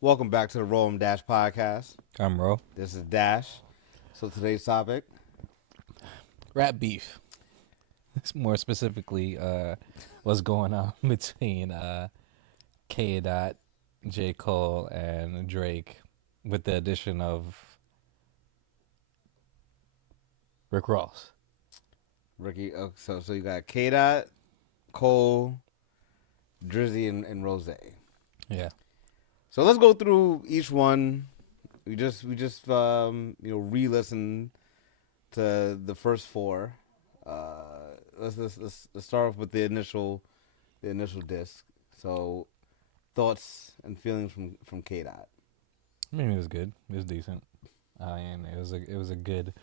Welcome back to the Ro&Dash podcast. I'm Ro. This is Dash. So today's topic, Rap beef. It's more specifically, what's going on between K. Dot, J. Cole, and Drake, with the addition of Rick Ross. Ricky. So you got K. Dot, Cole, Drizzy, and Rose. Yeah. So let's go through each one. We just re-listen to the first four. Let's start off with the initial disc. So thoughts and feelings from K. Dot. I mean, it was good. It was decent. And it was a good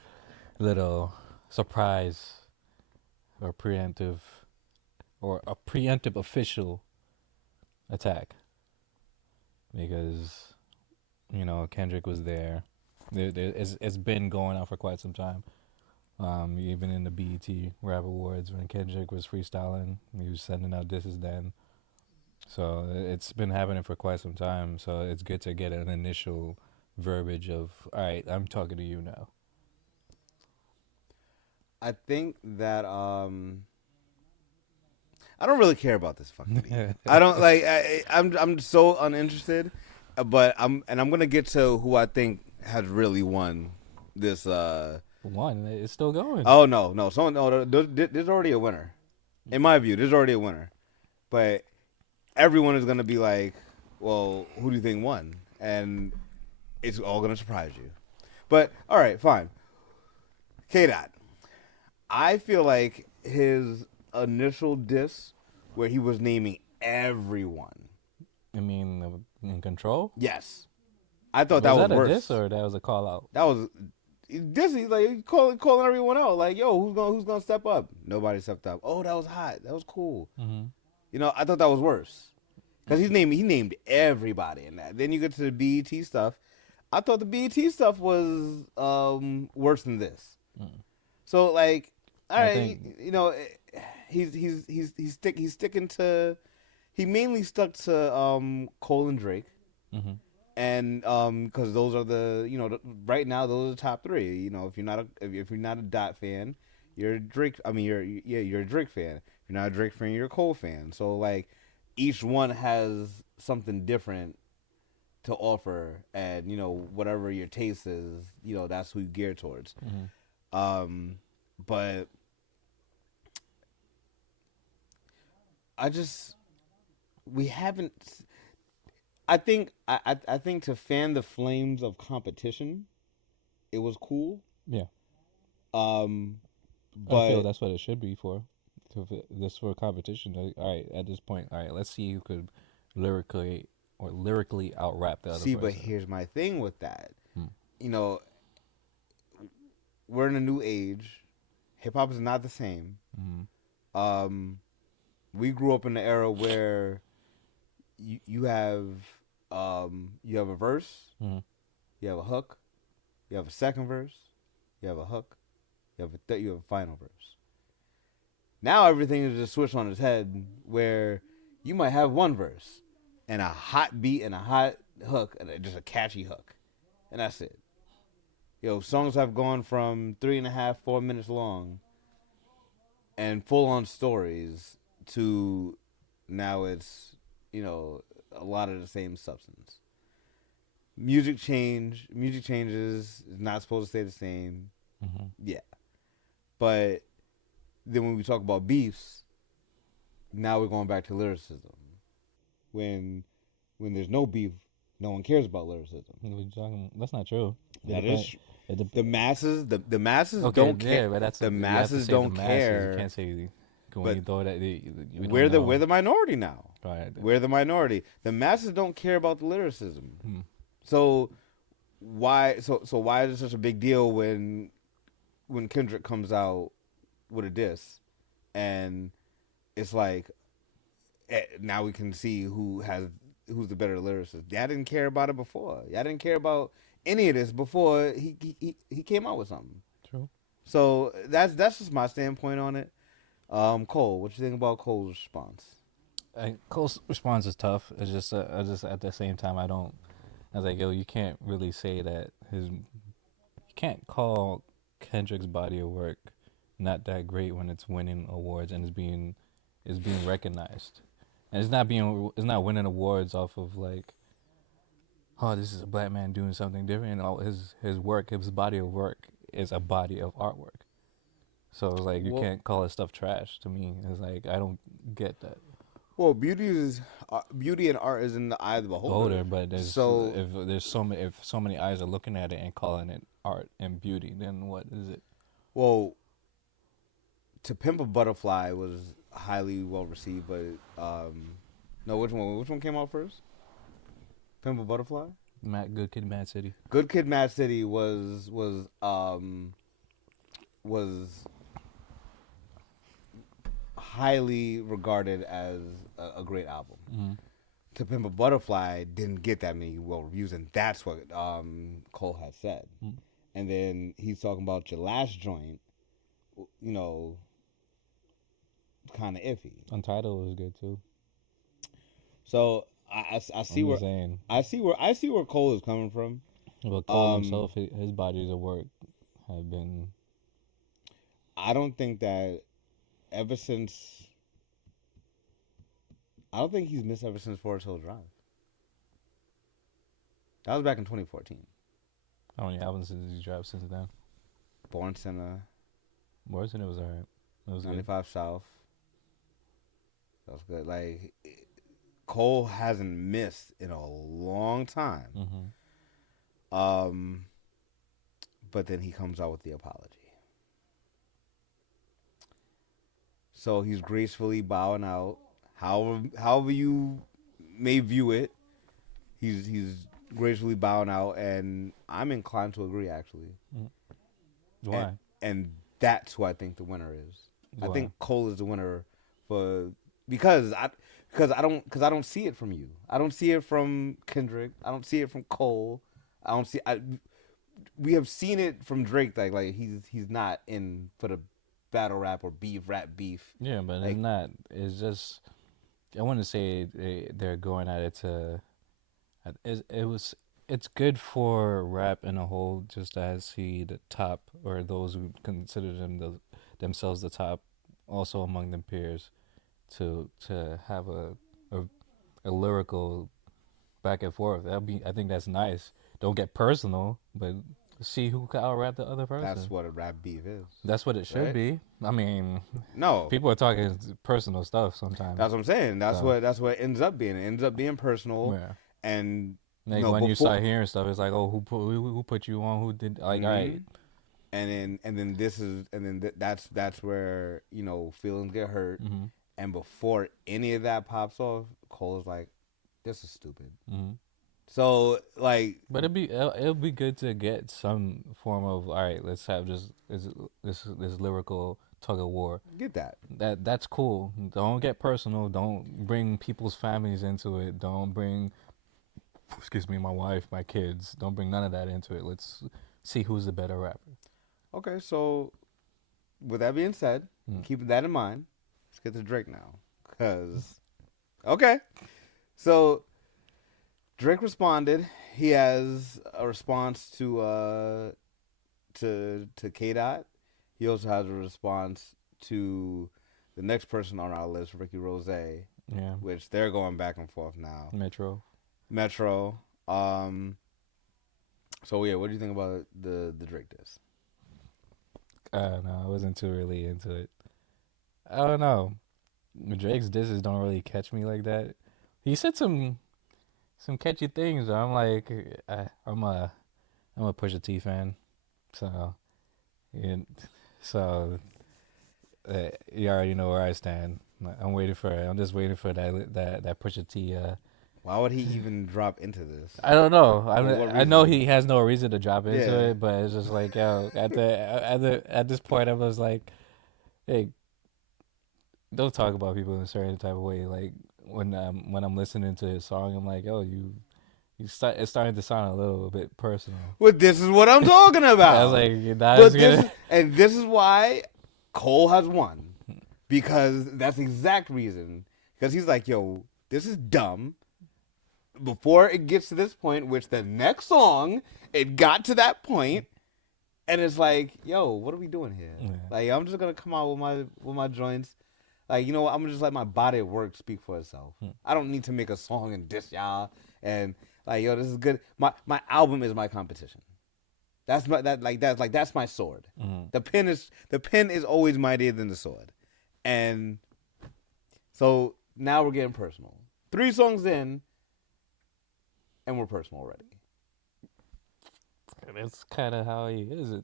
little surprise or preemptive official attack. Because, Kendrick was there. It's been going on for quite some time. Even in the BET Rap Awards, when Kendrick was freestyling, he was sending out disses then. So it's been happening for quite some time. So it's good to get an initial verbiage of, all right, I'm talking to you now. I think that I don't really care about this fucking beat. I don't like. I'm so uninterested, but I'm gonna get to who I think has really won this. One, it's still going. Oh no. There's already a winner, in my view. There's already a winner, but everyone is gonna be like, well, who do you think won? And it's all gonna surprise you. But all right, fine. K. Dot. I feel like his initial diss where he was naming everyone. I mean, in Control? Yes. I thought that was worse. Was that a diss or that was a call out? That was Disney, like calling everyone out, like, yo, who's gonna step up? Nobody stepped up. Oh, that was hot. That was cool. Mm-hmm. I thought that was worse because he named everybody in that. Then you get to the BET stuff. I thought the BET stuff was worse than this. So like, all right, he's sticking to. He mainly stuck to Cole and Drake. Mm-hmm. And because those are right now those are the top three. If you're not a Dot fan, you're a Drake. I mean, you're a Drake fan. If you're not a Drake fan, you're a Cole fan. So like, each one has something different to offer, and whatever your taste is, that's who you gear towards. Mm-hmm. But we haven't. I think to fan the flames of competition, it was cool. Yeah. But I feel that's what it should be for. This for competition. All right, at this point, all right, let's see who could lyrically out rap the other person. But here's my thing with that. We're in a new age. Hip hop is not the same. Mm-hmm. We grew up in the era where you have a verse, mm-hmm. you have a hook, you have a second verse, you have a hook, you have a final verse. Now everything is just switched on its head, where you might have one verse and a hot beat and a hot hook and just a catchy hook, and that's it. Songs have gone from 3.5, 4 minutes long and full on stories to now it's a lot of the same substance. Music changes. It's not supposed to stay the same. Mm-hmm. Yeah, but then when we talk about beefs, now we're going back to lyricism. When there's no beef, no one cares about lyricism. That's not true. That is the masses. The masses okay, don't care. Yeah, but that's the masses don't care. You can't say. But you throw that, we're the minority now. Right. We're the minority. The masses don't care about the lyricism. Hmm. So why? So why is it such a big deal when Kendrick comes out with a diss, and it's like now we can see who's the better lyricist. Y'all didn't care about it before. Y'all didn't care about any of this before he came out with something. True. So that's just my standpoint on it. Cole, what you think about Cole's response? Cole's response is tough. It's just, I just at the same time, I don't. I was like, yo, you can't really say that you can't call Kendrick's body of work not that great when it's winning awards and is being recognized, and it's not winning awards off of like, oh, this is a black man doing something different. And all his work, his body of work is a body of artwork. So it's like you Well, can't call his stuff trash to me. It's like I don't get that. well, beauty and art is in the eye of the beholder. Older, but So, if so many eyes are looking at it and calling it art and beauty, then what is it? well, To Pimp a Butterfly was highly well received, but no, which one? Which one came out first? Pimp a Butterfly. Good Kid, Mad City. Good Kid, Mad City was highly regarded as a great album. Mm-hmm. To Pimp a Butterfly didn't get that many well reviews, and that's what Cole had said. Mm-hmm. And then he's talking about your last joint, you know, kind of iffy. Untitled was good too. So I see I'm where just saying. I see where Cole is coming from. But Cole himself, his bodies of work have been. I don't think that ever since I don't think he's missed ever since Forest Hill Drive. That was back in 2014. How many albums did he drop since then? Born Sinner, Worse than it was alright. It was good. 95 South. That was good. Like Cole hasn't missed in a long time. Mm-hmm. But then he comes out with the apology. So he's gracefully bowing out. However you may view it, he's gracefully bowing out, and I'm inclined to agree actually. Why? And that's who I think the winner is. Why? I think Cole is the winner because I don't see it from you. I don't see it from Kendrick. I don't see it from Cole. We have seen it from Drake. Like he's not in for the battle rap or rap beef. Yeah, but like, it's not. It's just. I wouldn't say they're going at it to. It's good for rap in a whole, just as the top or those who consider themselves the top, also among them peers, to have a lyrical back and forth. I think that's nice. Don't get personal, but see who can out rap the other person. That's what a rap beef is. That's what it should right? be. I mean, no, people are talking personal stuff sometimes. That's what I'm saying. That's what it ends up being. It ends up being personal, and like when you start hearing stuff, it's like, oh, who put you on? Who did like? Mm-hmm. All right. And then that's where feelings get hurt. Mm-hmm. And before any of that pops off, Cole's like, "This is stupid." Mm-hmm. So like, but it'll be good to get some form of, all right, let's have just this lyrical tug of war. Get that. That's cool. Don't get personal. Don't bring people's families into it. Don't bring, excuse me, my wife, my kids. Don't bring none of that into it. Let's see who's the better rapper. Okay, so with that being said, keeping that in mind, let's get to Drake now. So Drake responded. He has a response to K-Dot. He also has a response to the next person on our list, Ricky Rose. Yeah. Which they're going back and forth now. Metro. So yeah, what do you think about the Drake diss? No, I wasn't too really into it. I don't know. Drake's disses don't really catch me like that. He said some catchy things. I'm like, I'm a Pusha T fan, so you already know where I stand. I'm just waiting for that Pusha T. Why would he even drop into this? I don't know. I know he has no reason to drop into it, but it's just like, yo, at this point, I was like, hey, don't talk about people in a certain type of way. Like when I'm listening to his song, I'm like, yo, it's starting to sound a little bit personal. Well, this is what I'm talking about. I was like, this is why Cole has won. because that's the exact reason. Because he's like, yo, this is dumb. Before it gets to this point, which the next song, it got to that point, and it's like, yo, what are we doing here? Yeah. Like, I'm just gonna come out with my joints. Like, you know what? I'm gonna just let my body of work speak for itself. I don't need to make a song and diss y'all. And like, yo, this is good. My album is my competition. That's my sword. The pen is always mightier than the sword. And so now we're getting personal. 3 songs in, and we're personal already. That's kind of how he is.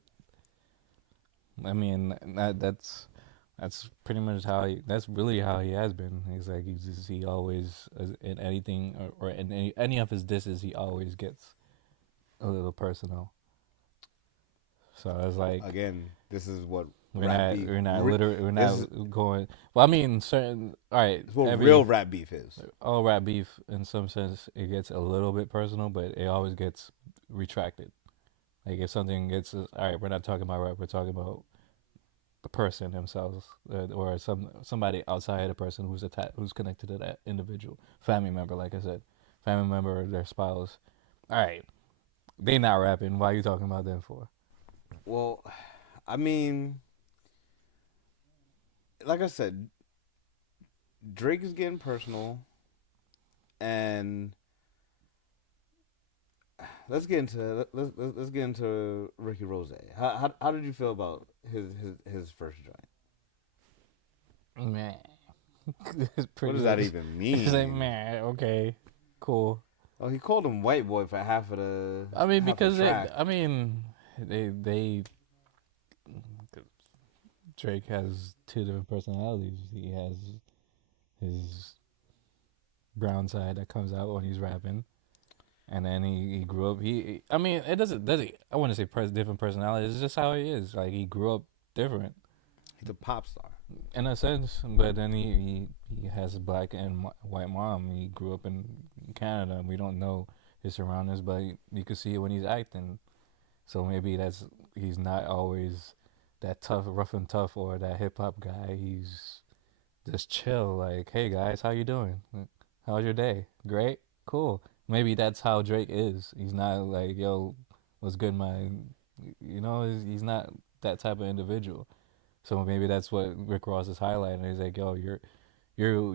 I mean, that's pretty much how that's really how he has been. He's like, he always, in anything, or in any of his disses, he always gets a little personal. So it's like, Again, this is what we're rap not beef. we're not going. Well, I mean, certain. All right, It's what real rap beef is. all rap beef, in some sense, it gets a little bit personal, but it always gets retracted. Like if something gets, all right, we're not talking about rap. We're talking about the person themselves, or somebody outside the person who's connected to that individual, family member. Like I said, family member or their spouse. All right, they not rapping. Why are you talking about them for? Well, I mean, like I said, Drake is getting personal, and let's get into Ricky Rose. How did you feel about his first joint? Man, What does that even mean? It's like, man, okay, cool. Oh, he called him white boy for half of the. I mean, half because the track. they Drake has 2 different personalities. He has his brown side that comes out when he's rapping, and then he grew up. I mean, it doesn't. I wouldn't say different personalities. It's just how he is. Like he grew up different. He's a pop star. In a sense, but then he has a black and white mom. He grew up in Canada, and we don't know his surroundings, but you can see it when he's acting. So maybe he's not always that tough, rough and tough, or that hip hop guy. He's just chill, like, hey guys, how you doing? How's your day? Great, cool. Maybe that's how Drake is. He's not like, yo, what's good, man? You know, he's not that type of individual. So maybe that's what Rick Ross is highlighting. He's like, yo,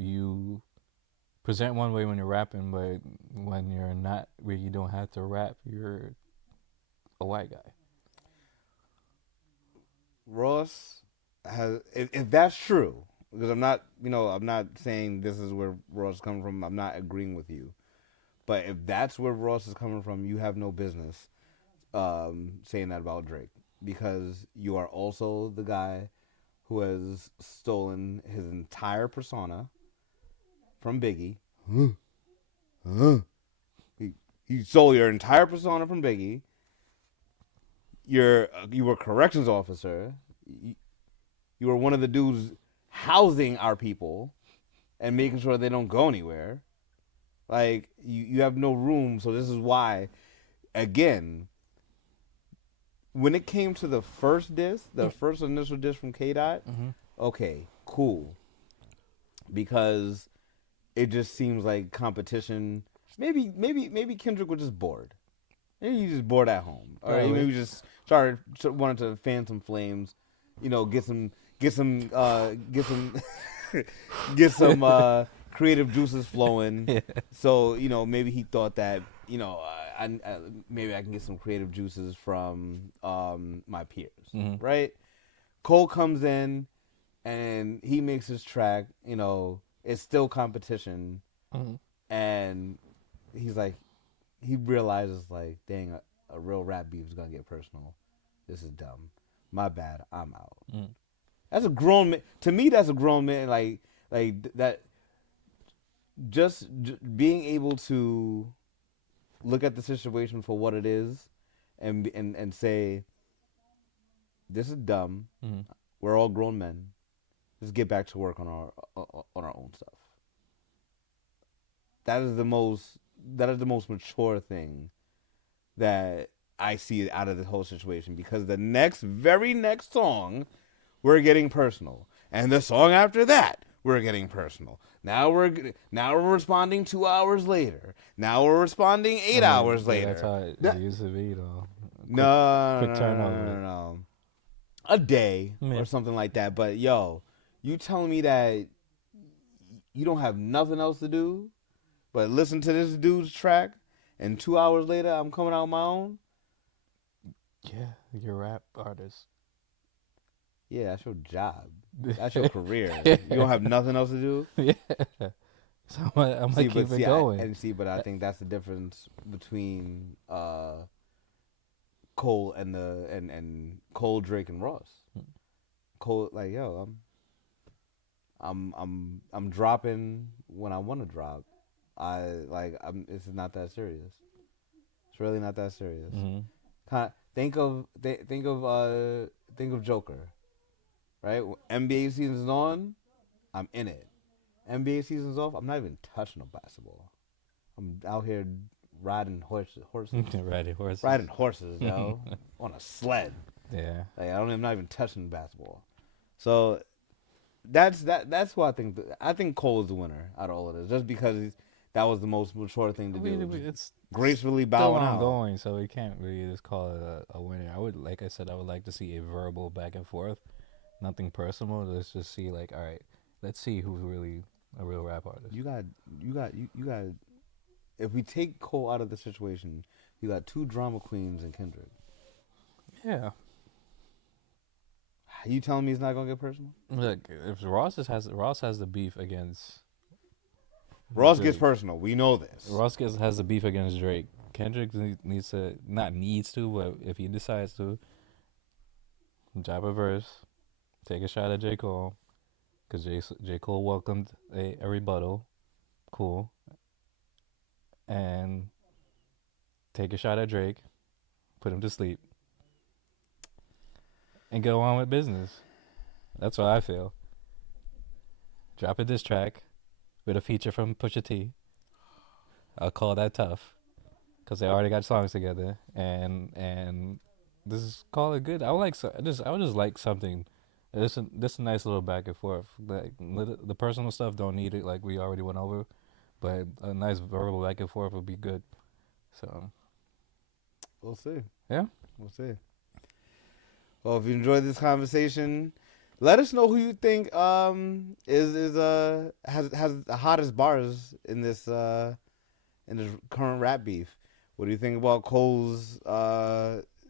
you present one way when you're rapping, but when you're not, where you don't have to rap, you're a white guy. Ross has, if that's true, because I'm not saying this is where Ross is coming from. I'm not agreeing with you, but if that's where Ross is coming from, you have no business saying that about Drake, because you are also the guy who has stolen his entire persona from Biggie. He stole your entire persona from Biggie. You were a corrections officer. You were one of the dudes housing our people and making sure they don't go anywhere. Like, you have no room. So this is why, again, when it came to the first diss, the first initial diss from K-Dot, okay, cool. Because it just seems like competition. Maybe Kendrick was just bored. Maybe he's just bored at home. Or maybe he just wanted to fan some flames, get some creative juices flowing. Yeah. So, maybe he thought that, maybe I can get some creative juices from my peers, right? Cole comes in and he makes his track. It's still competition, and he's like, he realizes like, dang, a real rap beef is gonna get personal. This is dumb. My bad. I'm out. That's a grown man. To me, that's a grown man. Like that. Just being able to look at the situation for what it is, and say, this is dumb. We're all grown men. Let's get back to work on our own stuff. That is the most mature thing that I see out of this whole situation, because the very next song, we're getting personal. And the song after that, we're getting personal. Now we're responding 2 hours later. Now we're responding 8 hours but that's later. how it used to be, though. No, Quick no, no, turnover. no. A day Yeah. or something like that. But yo, you telling me that you don't have nothing else to do but listen to this dude's track, and 2 hours later I'm coming out on my own? Yeah, you're a rap artist. Yeah, that's your job. That's your career. You don't have nothing else to do. Yeah. So I'm gonna keep it going. But I think that's the difference between Cole and Cole, Drake, and Ross. Cole, like, yo, I'm dropping when I want to drop. It's not that serious. It's really not that serious. Mm-hmm. Think of Joker, right? NBA season's on, I'm in it. NBA season's off, I'm not even touching a basketball. I'm out here riding horses. Riding horses, yo, on a sled. Yeah. Like, I'm not even touching basketball. So that's who I think. I think Cole is the winner out of all of this, just because that was the most mature thing to do. It's Gracefully still bowing out. ongoing, so we can't really just call it a winner. Like I said, I would like to see a verbal back and forth, nothing personal. Let's just see, like, all right, let's see who's really a real rap artist. You got. If we take Cole out of the situation, you got two drama queens in Kendrick. Yeah. You telling me it's not gonna get personal? Look, if Ross has the beef against Ross Drake. gets personal. We know this. Ross has the beef against Drake. Kendrick needs to, but if he decides to, drop a verse, take a shot at J. Cole, because J. Cole welcomed a rebuttal. Cool. And take a shot at Drake, put him to sleep, and go on with business. That's what I feel. Drop a diss track with a feature from Pusha T. I'll call that tough, because they already got songs together, and this is call it good. I would just like something. This a nice little back and forth. Like, the personal stuff don't need it, like we already went over, but a nice verbal back and forth would be good. So we'll see. Yeah, we'll see. Well, if you enjoyed this conversation, let us know who you think has the hottest bars in this current rap beef. What do you think about Cole's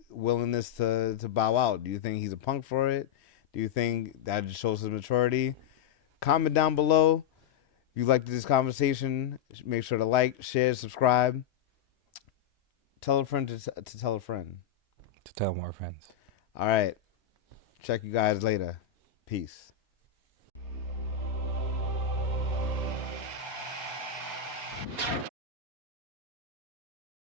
willingness to bow out? Do you think he's a punk for it? Do you think that just shows his maturity? Comment down below. If you liked this conversation, make sure to like, share, subscribe. Tell a friend to tell a friend. To tell more friends. All right. Check you guys later. Peace.